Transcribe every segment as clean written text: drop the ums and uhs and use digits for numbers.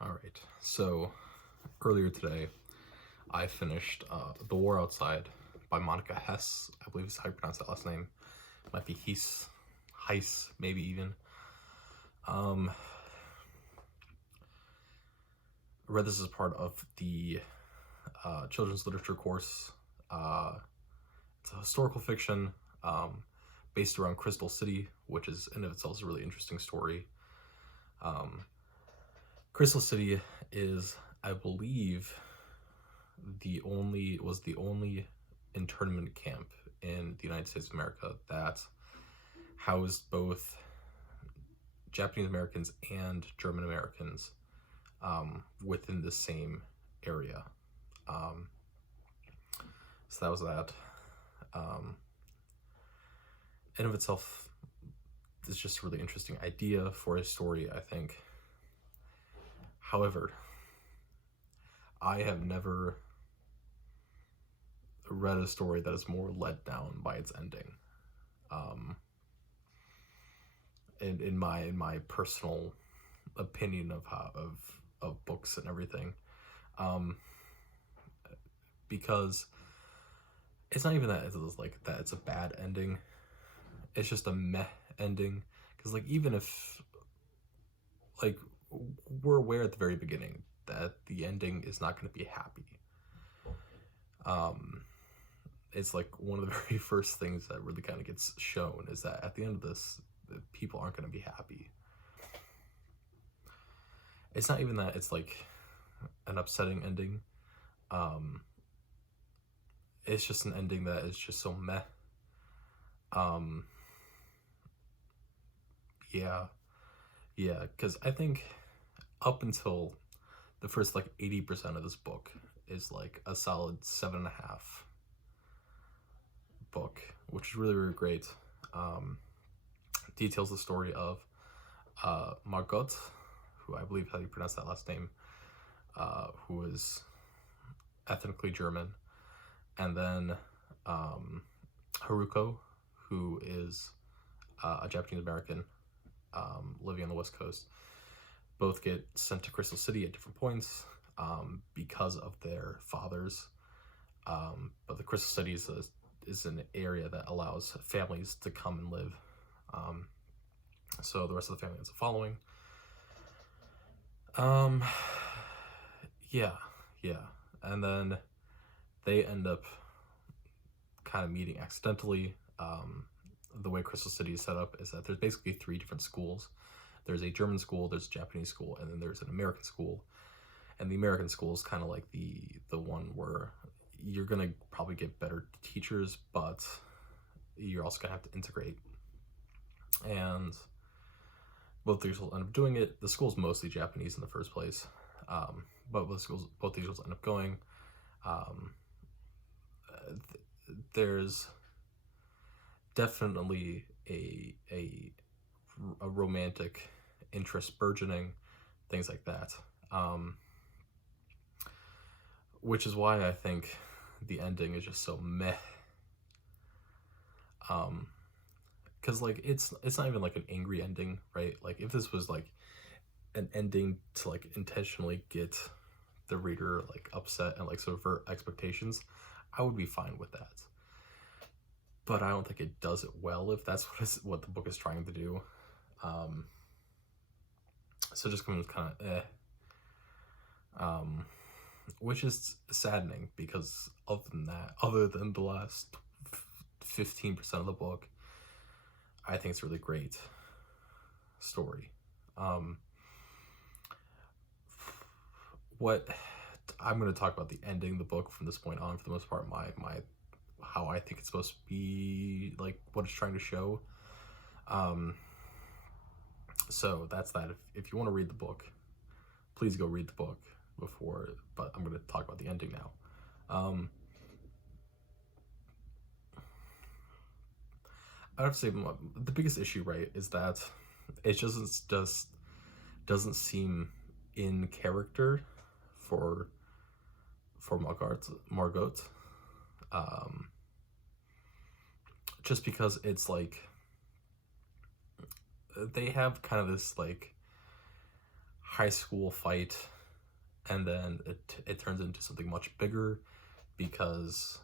All right, so earlier today, I finished The War Outside by Monica Hesse. I believe is how you pronounce that last name. Might be Heiss, maybe even. I read this as part of the children's literature course. It's a historical fiction based around Crystal City, which is in of itself is a really interesting story. Crystal City is, I believe, the only internment camp in the United States of America that housed both Japanese Americans and German Americans within the same area. So that was that. In of itself, it's just a really interesting idea for a story, I think. However, I have never read a story that is more let down by its ending. In my personal opinion of books and everything, because it's not even that it's like that it's a bad ending. It's just a meh ending. Because like even if like we're aware at the very beginning that the ending is not going to be happy. It's like one of the very first things that really kind of gets shown is that at the end of this, people aren't going to be happy. It's not even that it's like an upsetting ending. It's just an ending that is just so meh. Yeah, because I think up until the first like 80% of this book is like a solid 7.5 book, which is really, really great. Details the story of Margot, who I believe how you pronounce that last name, who is ethnically German, and then Haruko, who is a Japanese American living on the West Coast. Both get sent to Crystal City at different points because of their fathers. But the Crystal City is an area that allows families to come and live. So the rest of the family is following. Yeah. And then they end up kind of meeting accidentally. The way Crystal City is set up is that there's basically 3 different schools. There's a German school, there's a Japanese school, and then there's an American school. And the American school is kind of like the one where you're gonna probably get better teachers, but you're also gonna have to integrate. And both these will end up doing it. The school's mostly Japanese in the first place, but both these will end up going. There's definitely a romantic interest burgeoning, things like that. Which is why I think the ending is just so meh. Because like it's not even like an angry ending, right? Like if this was like an ending to like intentionally get the reader like upset and like subvert expectations, I would be fine with that. But I don't think it does it well if that's what the book is trying to do. So just kind of which is saddening because other than the last 15% of the book, I think it's a really great story. What I'm going to talk about the ending of the book from this point on, for the most part, my how I think it's supposed to be, like what it's trying to show. So that's that. If you want to read the book, please go read the book before, but I'm going to talk about the ending now. I have to say the biggest issue, right, is that it just doesn't seem in character for Margot. Just because it's like they have kind of this like high school fight, and then it turns into something much bigger because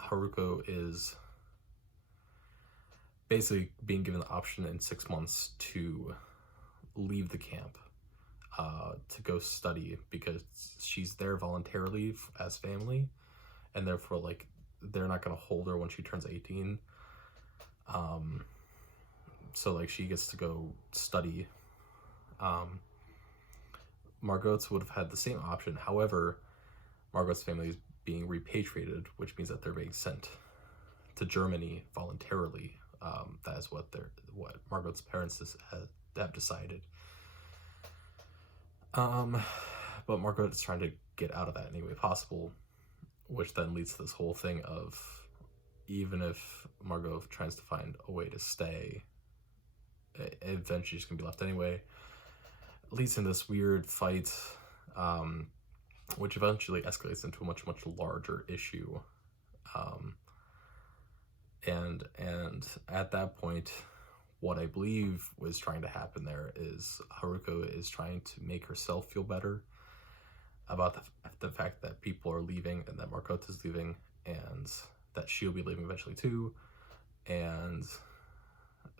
Haruko is basically being given the option in 6 months to leave the camp to go study, because she's there voluntarily as family, and therefore like they're not going to hold her when she turns 18. So like she gets to go study. Margot's would have had the same option. However, Margot's family is being repatriated, which means that they're being sent to Germany voluntarily. That is what Margot's parents have decided. But Margot is trying to get out of that any way possible, which then leads to this whole thing of, even if Margot tries to find a way to stay, eventually she's gonna be left anyway. It leads in this weird fight, which eventually escalates into a much larger issue. And at that point, what I believe was trying to happen there is Haruko is trying to make herself feel better about the fact that people are leaving and that Margot is leaving, and that she'll be leaving eventually too. And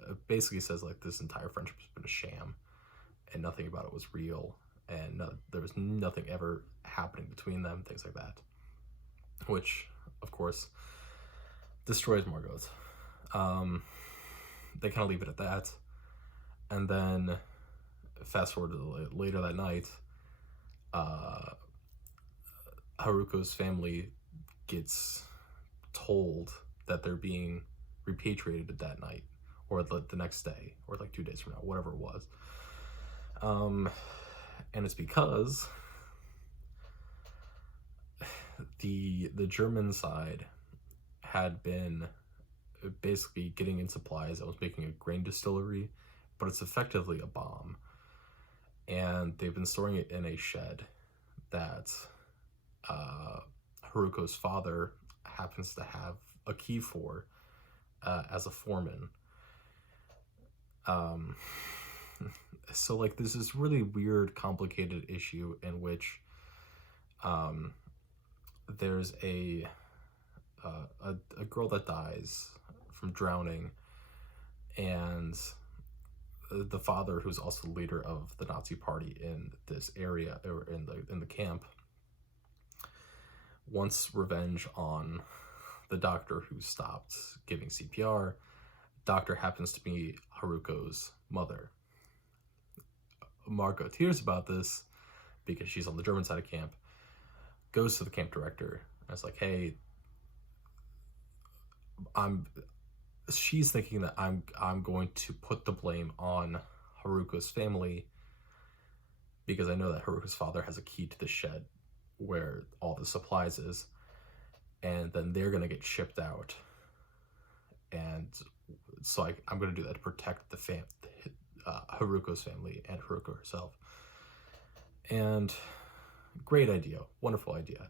it basically says like this entire friendship has been a sham and nothing about it was real, and there was nothing ever happening between them, things like that, which of course destroys Margot. They kind of leave it at that, and then fast forward to later that night, Haruko's family gets told that they're being repatriated that night, or the next day, or like 2 days from now, whatever it was. And it's because the German side had been basically getting in supplies. I was making a grain distillery, but it's effectively a bomb, and they've been storing it in a shed that Haruko's father happens to have a key for as a foreman. So like there's this really weird, complicated issue in which there's a girl that dies from drowning, and the father, who's also the leader of the Nazi party in this area, or in the camp, wants revenge on the doctor who stopped giving CPR. Doctor happens to be Haruko's mother. Margot hears about this because she's on the German side of camp, goes to the camp director, and it's like, hey, she's thinking that I'm going to put the blame on Haruko's family, because I know that Haruko's father has a key to the shed where all the supplies is, and then they're gonna get shipped out, and so I'm gonna do that to protect the Haruko's family and Haruko herself. And great idea, wonderful idea,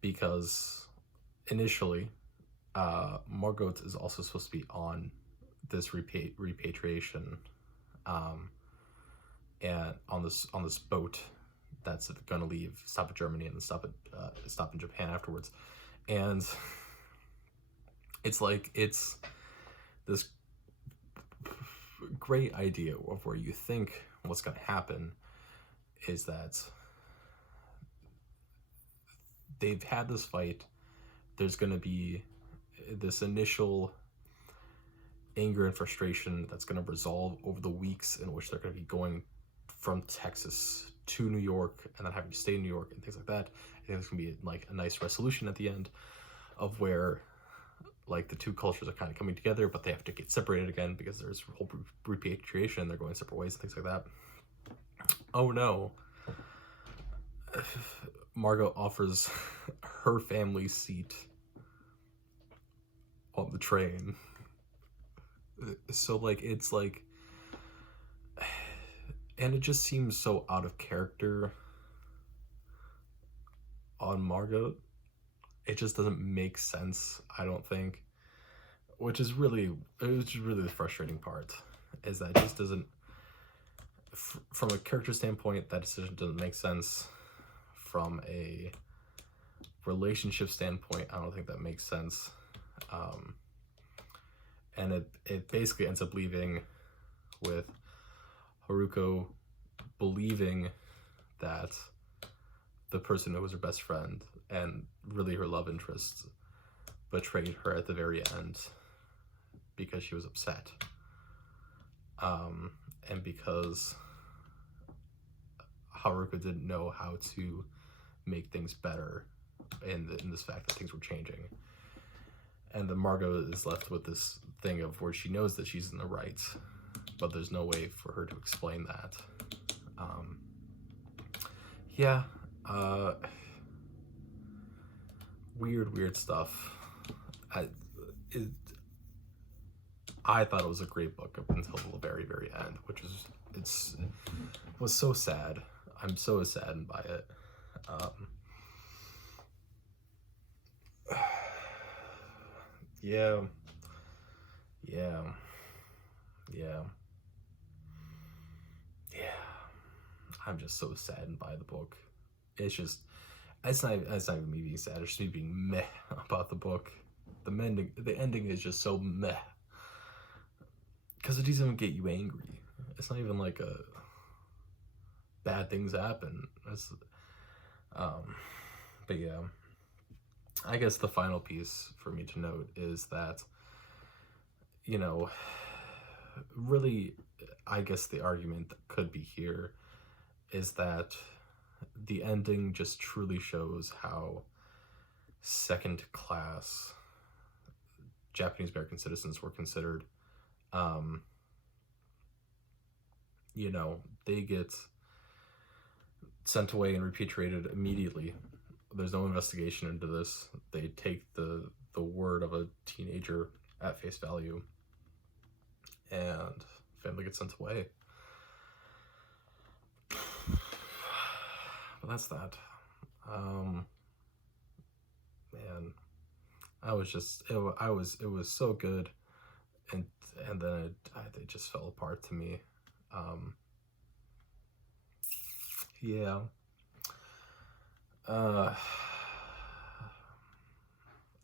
because initially Margot is also supposed to be on this repatriation, and on this boat that's gonna stop at Germany and then stop in Japan afterwards. And it's this great idea of where you think what's gonna happen is that they've had this fight, there's gonna be this initial anger and frustration that's going to resolve over the weeks in which they're going to be going from Texas to New York, and then having to stay in New York and things like that. I think there's going to be like a nice resolution at the end of where like the two cultures are kind of coming together, but they have to get separated again because there's whole repatriation, they're going separate ways and things like that. Oh no. Margot offers her family seat on the train. So like it's like, and it just seems so out of character on Margot. It just doesn't make sense, I don't think. Which is really the frustrating part, is that it just doesn't from a character standpoint, that decision doesn't make sense. From a relationship standpoint, I don't think that makes sense. And it basically ends up leaving with Haruko believing that the person who was her best friend and really her love interest betrayed her at the very end because she was upset. And because Haruko didn't know how to make things better in this fact that things were changing. And then Margot is left with this thing of where she knows that she's in the right, but there's no way for her to explain that. Weird stuff. I thought it was a great book up until the very, very end, which was so sad. I'm so saddened by it. Yeah. I'm just so saddened by the book. It's not even me being sad. It's just me being meh about the book. The ending is just so meh. Because it doesn't even get you angry. It's not even like a bad things happen. But yeah, I guess the final piece for me to note is that, really, I guess the argument that could be here is that the ending just truly shows how second-class Japanese American citizens were considered. They get sent away and repatriated immediately. There's no investigation into this. They take the word of a teenager at face value, and family gets sent away. But that's that. Man, it was so good, and then it just fell apart to me. Yeah. I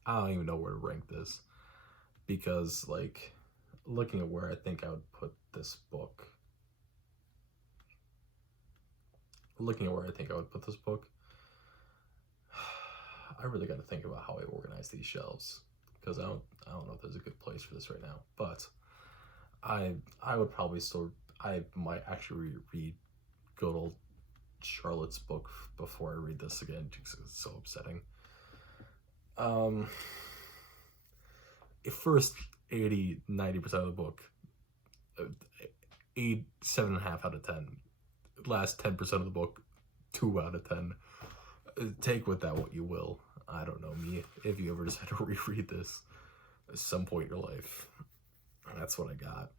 don't even know where to rank this, because looking at where I think I would put this book, I really got to think about how I organize these shelves, because I don't know if there's a good place for this right now. But I would probably I might actually read good old Charlotte's book before I read this again, because it's so upsetting. First 80-90% of the book, 7.5 out of 10. Last 10% of the book, 2 out of 10. Take with that what you will. I don't know, me, if you ever decide to reread this at some point in your life. That's what I got.